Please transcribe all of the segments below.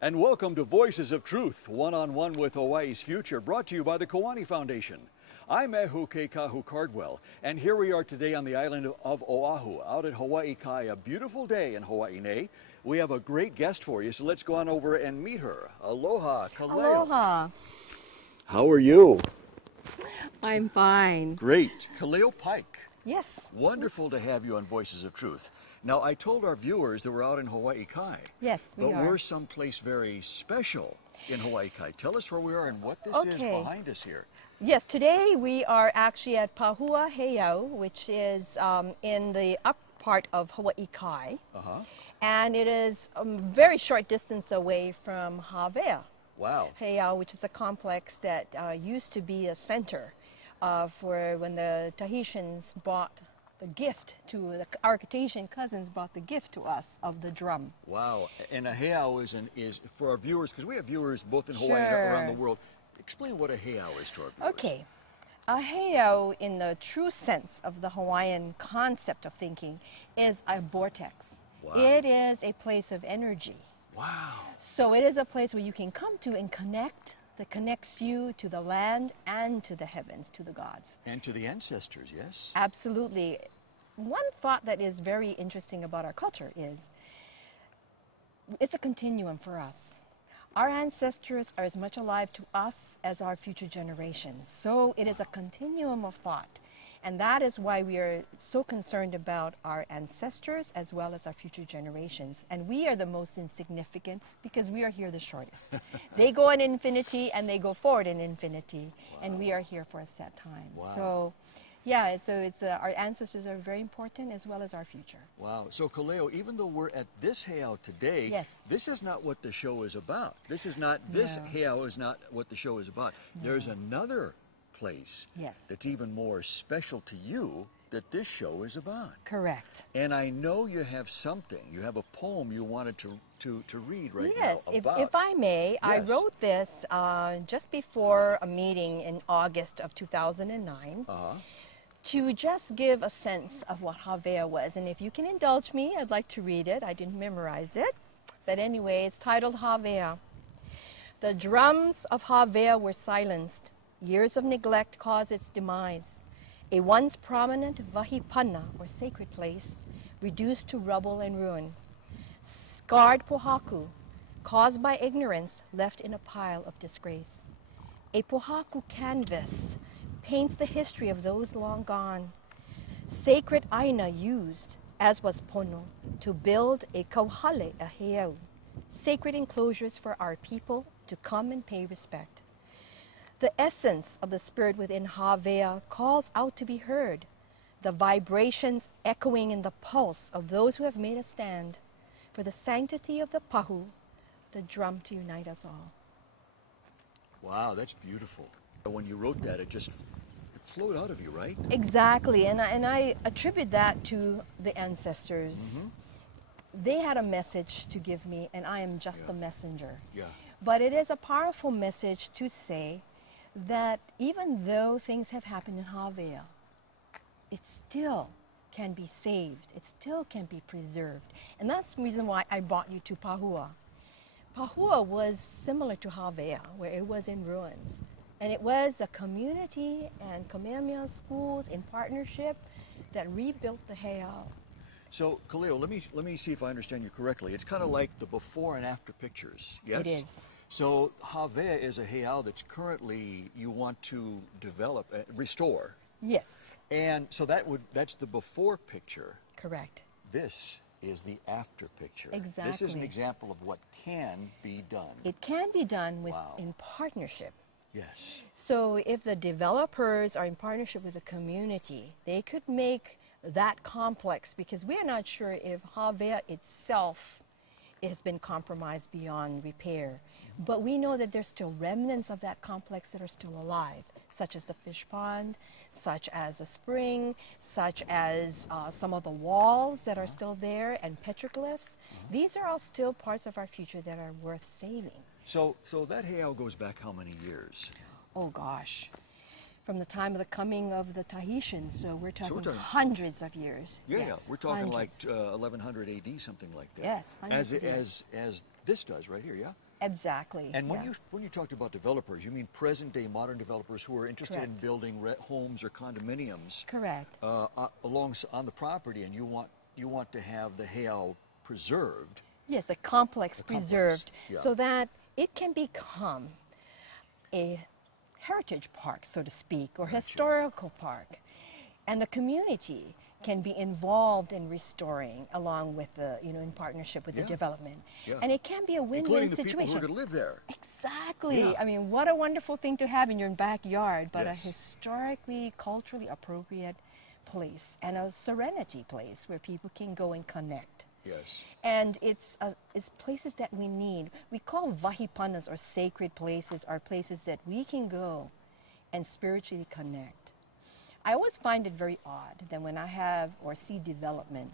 And welcome to Voices of Truth, one-on-one with Hawaii's future, brought to you by the Kiwani Foundation. I'm Ehu Keikahu Cardwell, and here we are today on the island of Oahu, out at Hawaii Kai, a beautiful day in Hawaii, Nei. We have a great guest for you, so let's go on over and meet her. Aloha, Kaleo. Aloha. How are you? I'm fine. Great. Kaleo Paik. Yes. Wonderful to have you on Voices of Truth. Now, I told our viewers that we're out in Hawaii Kai. Yes, we are. But we're someplace very special in Hawaii Kai. Tell us where we are and what this is behind us here. Yes, today we are actually at Pahua Heiau, which is in the up part of Hawaii Kai. And it is a very short distance away from Havea. Wow. Heiau, which is a complex that used to be a center for when the Tahitians bought the gift to our Tahitian cousins brought the gift to us of the drum. Wow, and a heiau is for our viewers, because we have viewers both in Hawaii and around the world. Explain what a heiau is to our viewers. Okay, a heiau in the true sense of the Hawaiian concept of thinking is a vortex. Wow. It is a place of energy. Wow. So it is a place where you can come to and connect, that connects you to the land and to the heavens, to the gods. And to the ancestors, yes? Absolutely. One thought that is very interesting about our culture is it's a continuum for us. Our ancestors are as much alive to us as our future generations. So it is a continuum of thought. And that is why we are so concerned about our ancestors as well as our future generations. And we are the most insignificant because we are here the shortest. They go in infinity and they go forward in infinity. Wow. And we are here for a set time. Wow. So, yeah, it's our ancestors are very important as well as our future. Wow. So, Kaleo, even though we're at this heiau today, yes, this is not what the show is about. This heiau is not what the show is about. No. There's another place that's even more special to you that this show is about. Correct. And I know you have something. You have a poem you wanted to read right now about. If I may, I wrote this just before a meeting in August of 2009 to just give a sense of what Havea was. And if you can indulge me, I'd like to read it. I didn't memorize it. But anyway, it's titled Havea. The drums of Havea were silenced. Years of neglect caused its demise. A once prominent vahipana, or sacred place, reduced to rubble and ruin. Scarred pohaku, caused by ignorance, left in a pile of disgrace. A pohaku canvas paints the history of those long gone. Sacred aina used, as was pono, to build a kauhale, a heiau. Sacred enclosures for our people to come and pay respect. The essence of the spirit within Havea calls out to be heard, the vibrations echoing in the pulse of those who have made a stand for the sanctity of the pahu, the drum to unite us all. Wow, that's beautiful. When you wrote that, it just flowed out of you, right? Exactly, and I attribute that to the ancestors. They had a message to give me, and I am just the messenger. But it is a powerful message to say that even though things have happened in Havea, it still can be saved. It still can be preserved. And that's the reason why I brought you to Pahua. Pahua was similar to Havea, where it was in ruins. And it was a community and Kamehameha schools in partnership that rebuilt the heiau. So, Kaleo, let me see if I understand you correctly. It's kind of like the before and after pictures, yes? It is. So Havea is a heiau that's currently you want to develop, restore. Yes. And so that's the before picture. Correct. This is the after picture. Exactly. This is an example of what can be done. It can be done in partnership. Yes. So if the developers are in partnership with the community, they could make that complex, because we are not sure if Havea itself has been compromised beyond repair. But we know that there's still remnants of that complex that are still alive, such as the fish pond, such as a spring, such as some of the walls that are still there, and petroglyphs. These are all still parts of our future that are worth saving. So that heiau goes back how many years? Oh gosh, from the time of the coming of the Tahitians, so we're talking hundreds of years. Yeah, we're talking hundreds. Like 1100 AD, something like that. Yes, hundreds of years. As this does right here, yeah? Exactly. And when you talked about developers, you mean present-day modern developers who are interested in building homes or condominiums. Correct. On the property, and you want to have the heiau preserved. Yes, the complex preserved, so that it can become a heritage park, so to speak, or historical park, and the community can be involved in restoring, along with the, in partnership with the development. And it can be a win-win situation. Including the people who are going to live there. Exactly. I mean, what a wonderful thing to have in your backyard, but a historically, culturally appropriate place and a serenity place where people can go and connect. Yes. And it's places that we need. We call vahipanas, or sacred places, are places that we can go and spiritually connect. I always find it very odd that when I have or see development,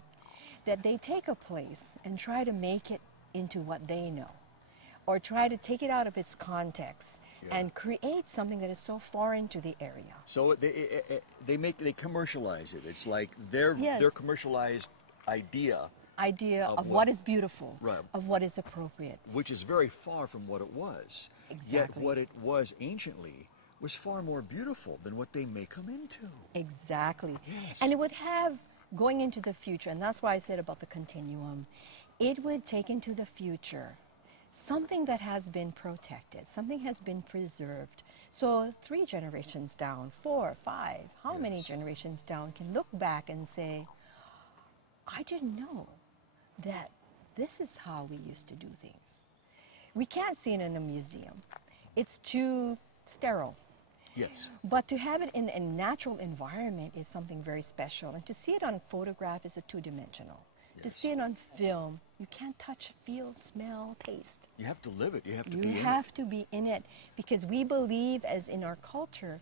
that they take a place and try to make it into what they know, or try to take it out of its context and create something that is so foreign to the area. So they commercialize it. It's like their commercialized idea of what is beautiful, of what is appropriate. Which is very far from what it was. Exactly. Yet what it was anciently was far more beautiful than what they may come into. Exactly. Yes. And it would have, going into the future, and that's why I said about the continuum, it would take into the future something that has been protected, something has been preserved. So 3 generations down, 4, 5, how many generations down can look back and say, I didn't know that this is how we used to do things. We can't see it in a museum. It's too sterile. Yes. But to have it in a natural environment is something very special. And to see it on photograph is a two-dimensional. Yes. To see it on film, you can't touch, feel, smell, taste. You have to live it. You have to be in it. You have to be in it, because we believe, as in our culture,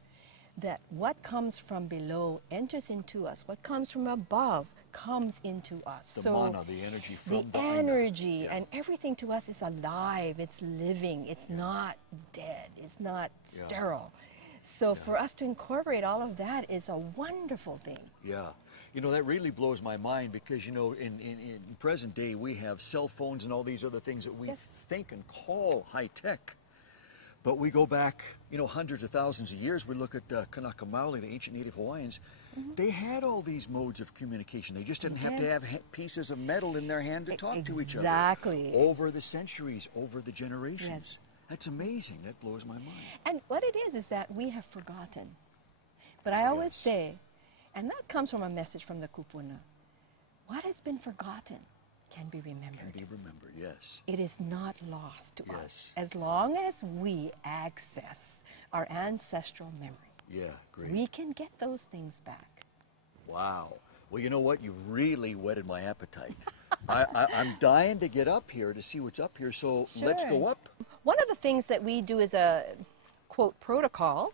that what comes from below enters into us. What comes from above comes into us. The mana, the energy from the energy and everything to us is alive. It's living. It's not dead. It's not sterile. So for us to incorporate all of that is a wonderful thing. Yeah. You know, that really blows my mind, because, in present day we have cell phones and all these other things that we think and call high tech. But we go back, hundreds of thousands of years. We look at Kanaka Maoli, the ancient native Hawaiians. They had all these modes of communication. They just didn't have to have pieces of metal in their hand to talk to each other. Exactly. Over the centuries, over the generations. Yes. That's amazing. That blows my mind. And what it is that we have forgotten. But I always say, and that comes from a message from the kupuna, what has been forgotten can be remembered. Can be remembered, yes. It is not lost to us, as long as we access our ancestral memory. Yeah, great. We can get those things back. Wow. Well, you know what? You've really whetted my appetite. I'm dying to get up here to see what's up here, so let's go up. One of the things that we do as a, quote, protocol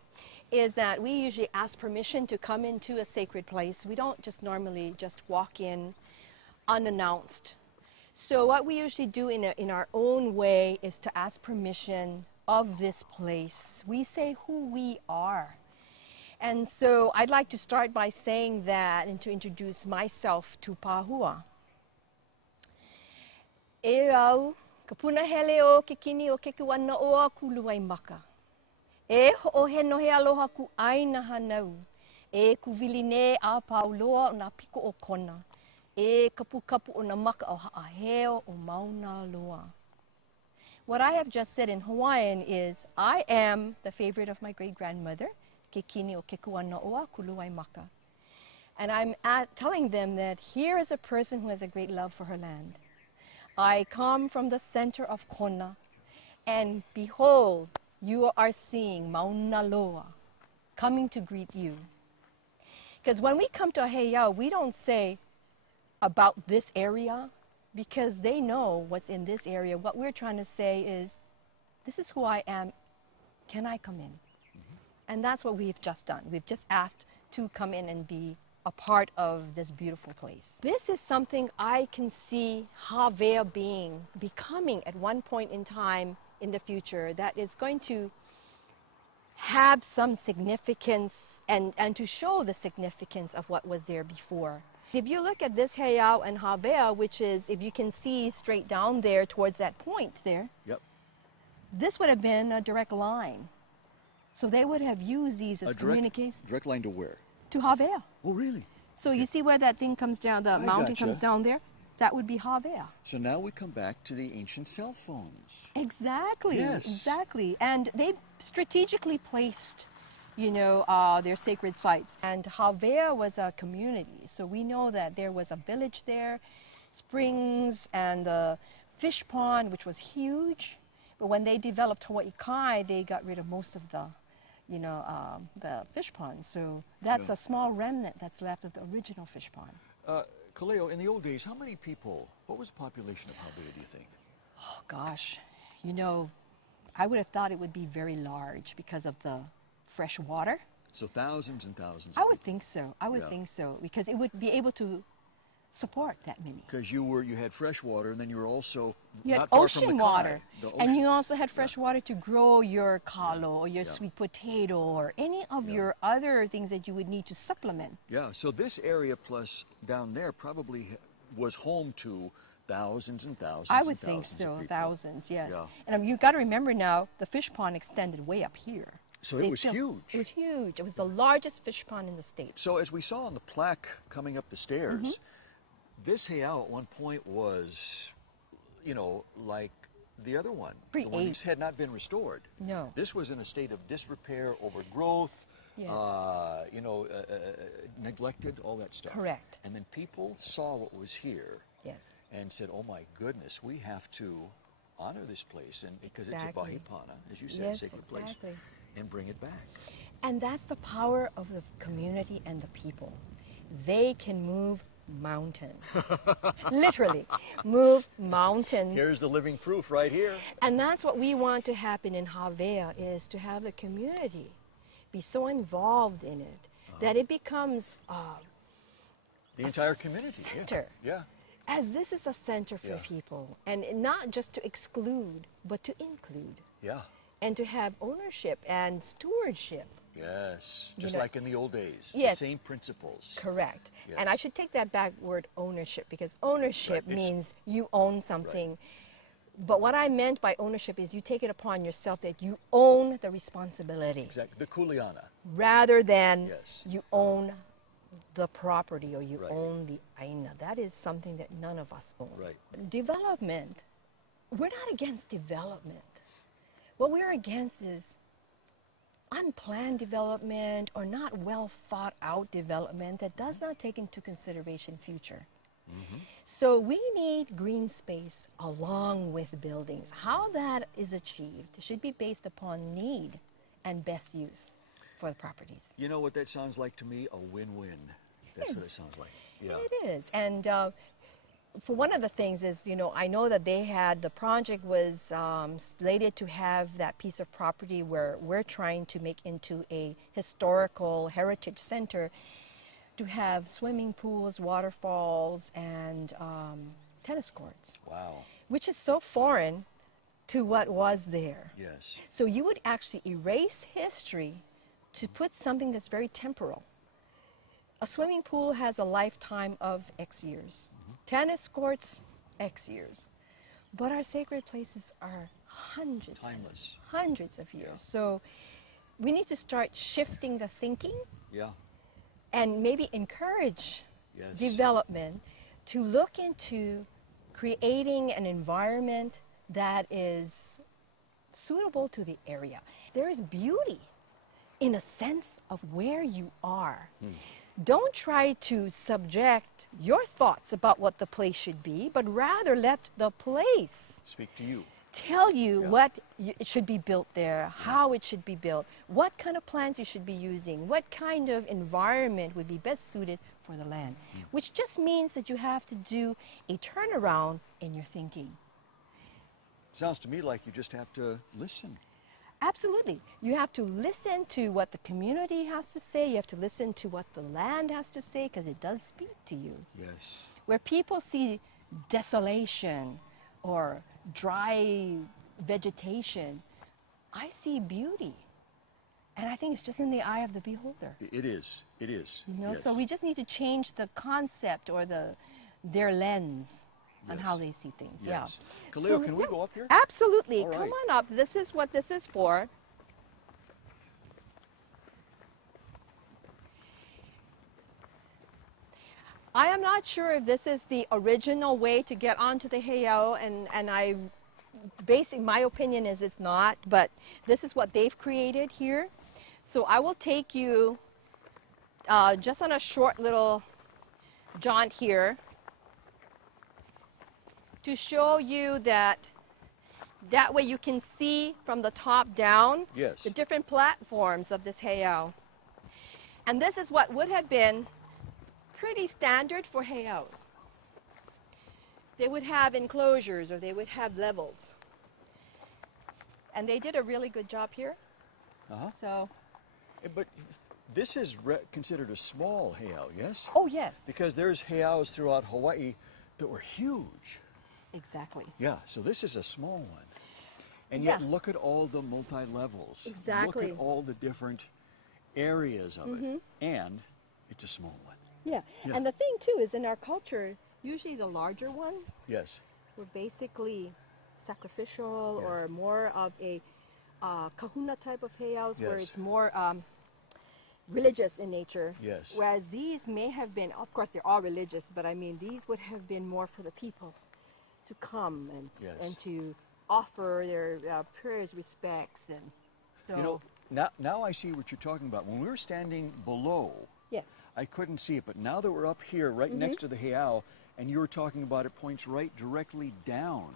is that we usually ask permission to come into a sacred place. We don't just normally just walk in unannounced. So what we usually do in our own way is to ask permission of this place. We say who we are. And so I'd like to start by saying that and to introduce myself to Pahua. E au, ka punahele o ke kini o ke kuana o a kuluai maka. E ho'ohe nohe aloha ku aina hanau. E kuviline a pauloa o na piko o kona. E kapu o na maka o ha'aheo o mauna loa. What I have just said in Hawaiian is, I am the favorite of my great-grandmother, ke kini o ke kuana o a kuluai maka. And I'm telling them that here is a person who has a great love for her land. I come from the center of Kona, and behold, you are seeing Mauna Loa coming to greet you. Because when we come to a heiau, we don't say about this area, because they know what's in this area. What we're trying to say is, this is who I am. Can I come in? And that's what we've just done. We've just asked to come in and be a part of this beautiful place. This is something I can see Havea becoming at one point in time in the future, that is going to have some significance and to show the significance of what was there before. If you look at this heiau and Havea, which is, if you can see straight down there towards that point there, this would have been a direct line. So they would have used these as communication. Direct line to where? To Havea. Oh, really? So you see where that thing comes down, the mountain comes down there? That would be Havea. So now we come back to the ancient cell phones. Exactly, yes. Exactly. And they strategically placed, you know, their sacred sites. And Havea was a community. So we know that there was a village there, springs, and the fish pond, which was huge. But when they developed Hawaii Kai, they got rid of most of the, you know, the fish pond. So that's a small remnant that's left of the original fish pond. Kaleo, in the old days, how many people, what was the population of Havea, do you think? Oh, gosh. You know, I would have thought it would be very large because of the fresh water. So thousands and thousands. I would think so. I would think so, because it would be able to support that many. Because you had fresh water, and then you were also you had not far ocean from the water, Kai, and you also had fresh water to grow your kalo or your sweet potato or any of your other things that you would need to supplement. Yeah. So this area plus down there probably was home to thousands and thousands. I would think so. Thousands, yes. Yeah. And you've got to remember now, the fish pond extended way up here. So it was huge. It was huge. It was the largest fish pond in the state. So as we saw on the plaque coming up the stairs, this heiau at one point was, you know, like the other one. The one that had not been restored. No. This was in a state of disrepair, overgrowth, yes. You know, neglected, all that stuff. Correct. And then people saw what was here. Yes. And said, oh my goodness, we have to honor this place, and because it's a vahipana, as you said, sacred place, and bring it back. And that's the power of the community and the people. They can move mountains. Literally, move mountains. Here's the living proof right here. And that's what we want to happen in Havea, is to have the community be so involved in it that it becomes the entire community. Center. Yeah. As this is a center for people, and not just to exclude, but to include. Yeah. And to have ownership and stewardship. Yes, just like in the old days. Yes. The same principles. Correct. Yes. And I should take that back word ownership, because ownership means you own something. But what I meant by ownership is you take it upon yourself that you own the responsibility. Exactly. The kuleana. Rather than you own the property or you own the aina. That is something that none of us own. Right. Development. We're not against development. What we're against is unplanned development or not well thought out development that does not take into consideration future. So we need green space along with buildings. How that is achieved should be based upon need and best use for the properties. You know what that sounds like to me? A win-win. That's what it sounds like. Yeah. It is. And for one of the things is, you know, I know that they had, the project was slated to have that piece of property where we're trying to make into a historical heritage center, to have swimming pools, waterfalls, and tennis courts. Wow. Which is so foreign to what was there. Yes. So you would actually erase history to put something that's very temporal. A swimming pool has a lifetime of X years. Tennis courts, X years. But our sacred places are hundreds of years. So we need to start shifting the thinking and maybe encourage development to look into creating an environment that is suitable to the area. There is beauty in a sense of where you are. Don't try to subject your thoughts about what the place should be, but rather let the place speak to you. Tell you what it should be built there, how it should be built, what kind of plants you should be using, what kind of environment would be best suited for the land, which just means that you have to do a turnaround in your thinking. Sounds to me like you just have to listen. Absolutely. You have to listen to what the community has to say. You have to listen to what the land has to say, because it does speak to you. Yes. Where people see desolation or dry vegetation, I see beauty. And I think it's just in the eye of the beholder. It is. It is. You know, so we just need to change the concept or their lens on how they see things. Yes. Yeah. Kaleo, So, can we go up here? Absolutely. All Come right. on up. This is what this is for. I am not sure if this is the original way to get onto the heiau, and my opinion is it's not, but this is what they've created here. So I will take you just on a short little jaunt here to show you that way you can see from the top down the different platforms of this heiau. And this is what would have been pretty standard for heiaus. They would have enclosures or they would have levels. And they did a really good job here. So. But this is considered a small heiau, yes? Oh, yes. Because there's heiaus throughout Hawaii that were huge. Exactly. Yeah, so this is a small one. And yet look at all the multi-levels. Exactly. Look at all the different areas of it. And it's a small one. Yeah. And the thing too is in our culture, usually the larger ones were basically sacrificial or more of a kahuna type of heiaus where it's more religious in nature. Yes. Whereas these may have been, of course they're all religious, but I mean these would have been more for the people to come and to offer their prayers, respects, and so. You know, now I see what you're talking about. When we were standing below, I couldn't see it, but now that we're up here right next to the heiau, and you were talking about it points right directly down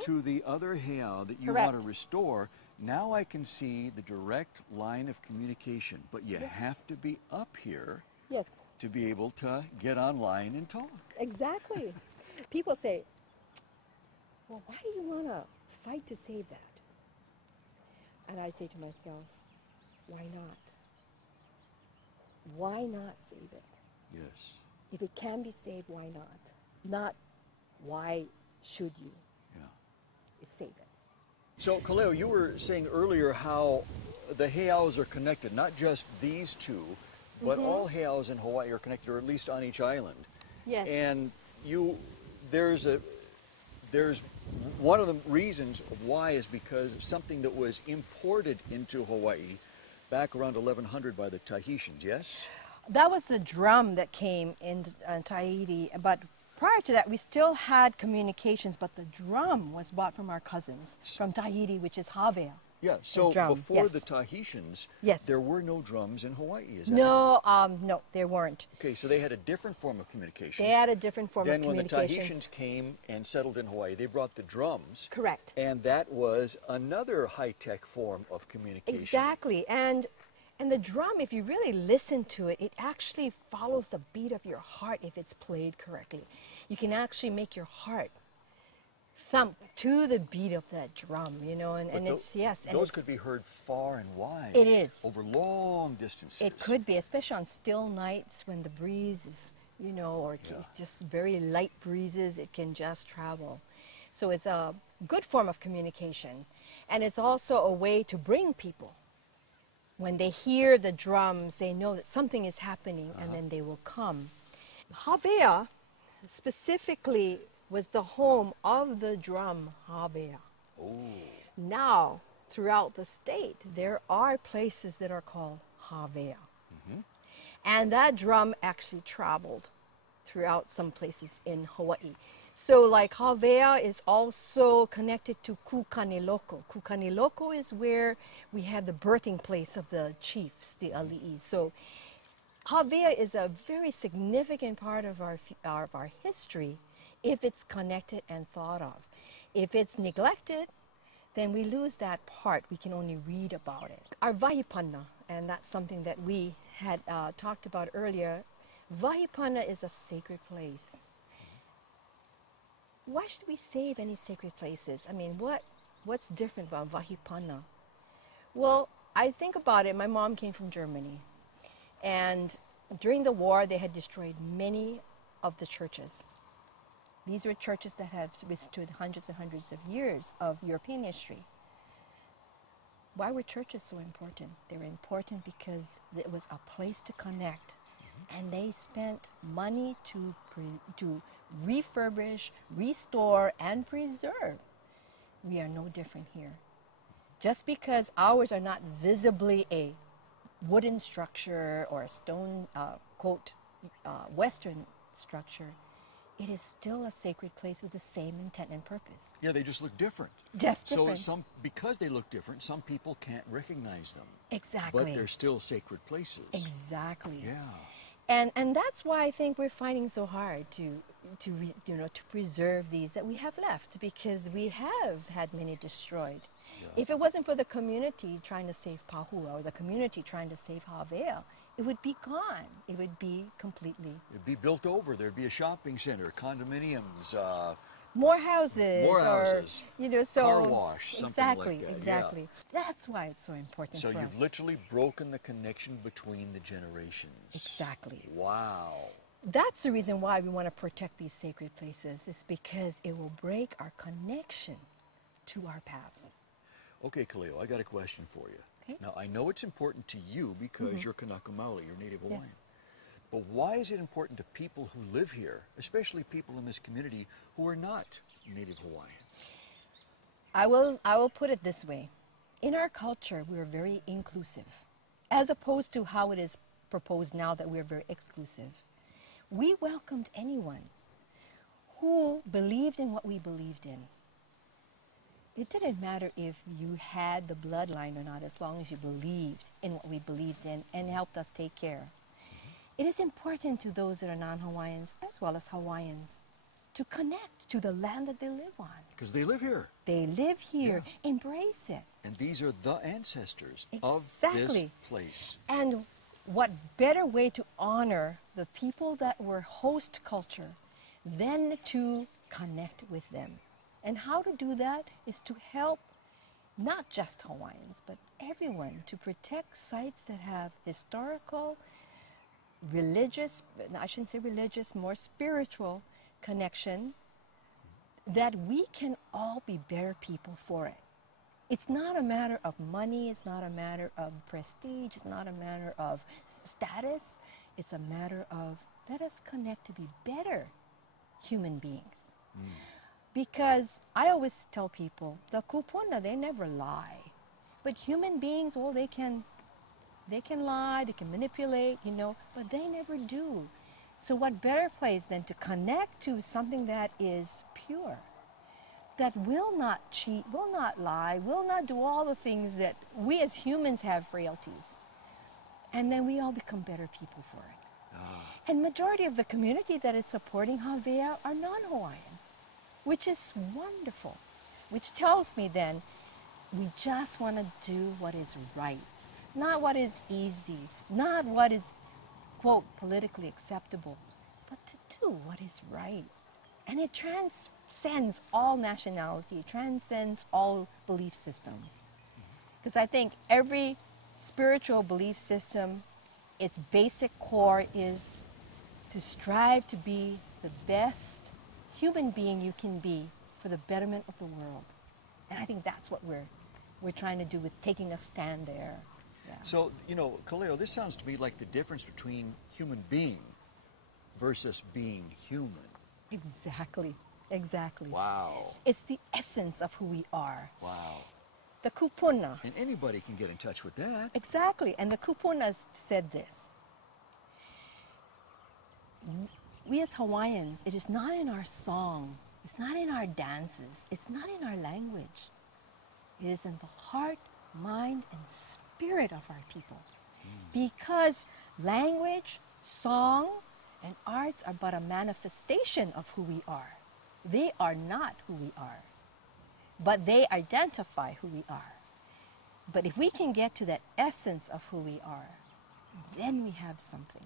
to the other heiau that you want to restore, now I can see the direct line of communication, but you have to be up here to be able to get online and talk. Exactly. People say, well, why do you want to fight to save that? And I say to myself, why not? Why not save it? Yes. If it can be saved, why not? Not why should you? Save it. So, Kaleo, you were saying earlier how the heiaus are connected, not just these two, but all heiaus in Hawaii are connected, or at least on each island. Yes. And there's one of the reasons why is because of something that was imported into Hawaii back around 1100 by the Tahitians, yes? That was the drum that came in Tahiti, but prior to that we still had communications, but the drum was bought from our cousins from Tahiti, which is Havea. Yeah, so before the Tahitians, there were no drums in Hawaii, is that right? No, there weren't. Okay, so they had a different form of communication. They had a different form of communication. Then when the Tahitians came and settled in Hawaii, they brought the drums. Correct. And that was another high-tech form of communication. Exactly, and the drum, if you really listen to it, it actually follows the beat of your heart if it's played correctly. You can actually make your heart thump to the beat of that drum, you know, and it's, those could be heard far and wide. It is. Over long distances. It could be, especially on still nights when the breeze is, you know, or just very light breezes, it can just travel. So it's a good form of communication. And it's also a way to bring people. When they hear the drums, they know that something is happening, and then they will come. Havea specifically was the home of the drum Havea. Now, throughout the state, there are places that are called Havea. And that drum actually traveled throughout some places in Hawaii. So like Havea is also connected to Kukaniloko. Kukaniloko is where we have the birthing place of the chiefs, the ali'is. So Havea is a very significant part of our history if it's connected and thought of. If it's neglected, then we lose that part. We can only read about it. Our Vahipana, and that's something that we had talked about earlier, Vahipana is a sacred place. Why should we save any sacred places? I mean, what's different about Vahipana? Well, I think about it, my mom came from Germany, and during the war they had destroyed many of the churches. These were churches that have withstood hundreds and hundreds of years of European history. Why were churches so important? They were important because it was a place to connect, and they spent money to refurbish, restore, and preserve. We are no different here. Just because ours are not visibly a wooden structure or a stone, quote, Western structure, it is still a sacred place with the same intent and purpose. Yeah, they just look different. Just different. So because they look different, some people can't recognize them. Exactly. But they're still sacred places. Exactly. Yeah. And that's why I think we're fighting so hard to preserve these that we have left, because we have had many destroyed. Yeah. If it wasn't for the community trying to save Pahua, or the community trying to save Havea, it would be gone. It would be completely... It'd be built over. There'd be a shopping center, condominiums, more houses. More houses. Or, so... car wash, something like that. Exactly. Yeah. That's why it's so important for us. So you've literally broken the connection between the generations. Exactly. Wow. That's the reason why we want to protect these sacred places, is because it will break our connection to our past. Okay, Kaleo, I got a question for you. Okay. Now, I know it's important to you because you're Kanaka Maoli, you're Native Hawaiian. Yes. But why is it important to people who live here, especially people in this community who are not Native Hawaiian? I will put it this way. In our culture, we are very inclusive, as opposed to how it is proposed now that we're very exclusive. We welcomed anyone who believed in what we believed in. It didn't matter if you had the bloodline or not, as long as you believed in what we believed in and helped us take care. It is important to those that are non-Hawaiians as well as Hawaiians to connect to the land that they live on. Because they live here. They live here. Yeah. Embrace it. And these are the ancestors of this place. And what better way to honor the people that were host culture than to connect with them? And how to do that is to help not just Hawaiians, but everyone to protect sites that have historical, religious, I shouldn't say religious, more spiritual connection, that we can all be better people for it. It's not a matter of money, it's not a matter of prestige, it's not a matter of status, it's a matter of let us connect to be better human beings. Because I always tell people, the kupuna, they never lie. But human beings, well, they can lie, they can manipulate, but they never do. So what better place than to connect to something that is pure, that will not cheat, will not lie, will not do all the things that we as humans have frailties. And then we all become better people for it. And majority of the community that is supporting Havea are non-Hawaiian, which is wonderful, which tells me then we just want to do what is right, not what is easy, not what is, quote, politically acceptable, but to do what is right. And it transcends all nationality, transcends all belief systems. Because I think every spiritual belief system, its basic core is to strive to be the best human being you can be for the betterment of the world. And I think that's what we're trying to do with taking a stand there. Yeah. So, Kaleo, this sounds to me like the difference between human being versus being human. Exactly. Wow. It's the essence of who we are. Wow. The kupuna. And anybody can get in touch with that. Exactly. And the kupuna said this. We as Hawaiians, it is not in our song, it's not in our dances, it's not in our language. It is in the heart, mind, and spirit of our people. Because language, song, and arts are but a manifestation of who we are. They are not who we are, but they identify who we are. But if we can get to that essence of who we are, then we have something.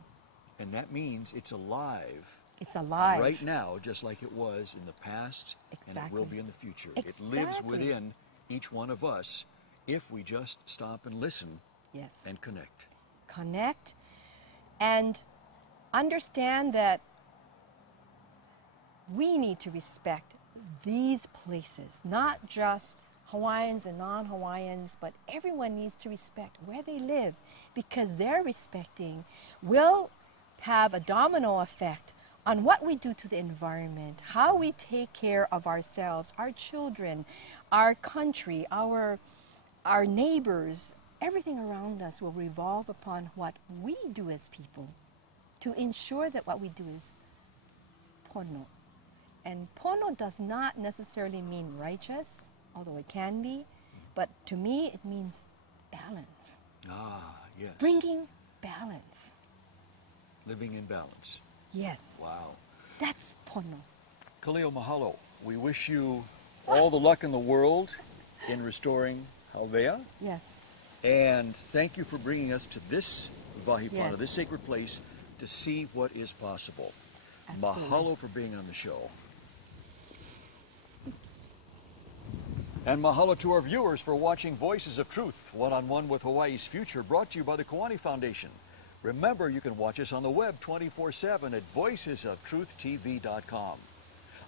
And that means it's alive. It's alive. Right now, just like it was in the past, and it will be in the future. Exactly. It lives within each one of us if we just stop and listen. Yes. And connect. Connect and understand that we need to respect these places, not just Hawaiians and non-Hawaiians, but everyone needs to respect where they live, because their respecting will have a domino effect on what we do to the environment, how we take care of ourselves, our children, our country, our neighbors, everything around us will revolve upon what we do as people to ensure that what we do is pono. And pono does not necessarily mean righteous, although it can be, but to me it means balance. Ah, yes. Bringing balance. Living in balance. Yes. Wow. That's pono. Kaleo, mahalo. We wish you all the luck in the world in restoring Hauvea. Yes. And thank you for bringing us to this Vahipana, Yes. this sacred place, to see what is possible. Absolutely. Mahalo for being on the show. And mahalo to our viewers for watching Voices of Truth, one-on-one with Hawaii's Future, brought to you by the Kiwani Foundation. Remember, you can watch us on the web 24/7 at voicesoftruthtv.com.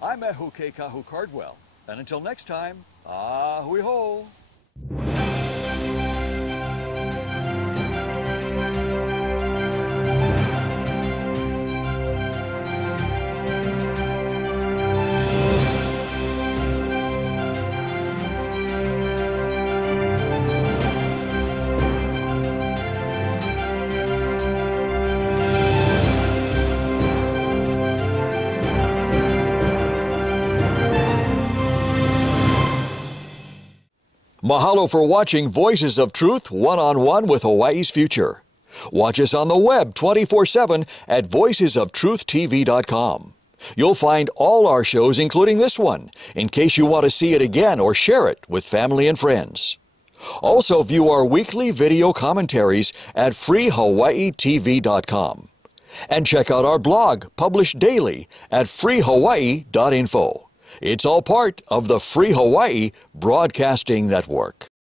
I'm Ehu Kahu Cardwell, and until next time, ahui ho! Mahalo for watching Voices of Truth, one-on-one with Hawaii's Future. Watch us on the web 24/7 at voicesoftruthtv.com. You'll find all our shows, including this one, in case you want to see it again or share it with family and friends. Also view our weekly video commentaries at freehawaiitv.com. And check out our blog, published daily, at freehawaii.info. It's all part of the Free Hawaii Broadcasting Network.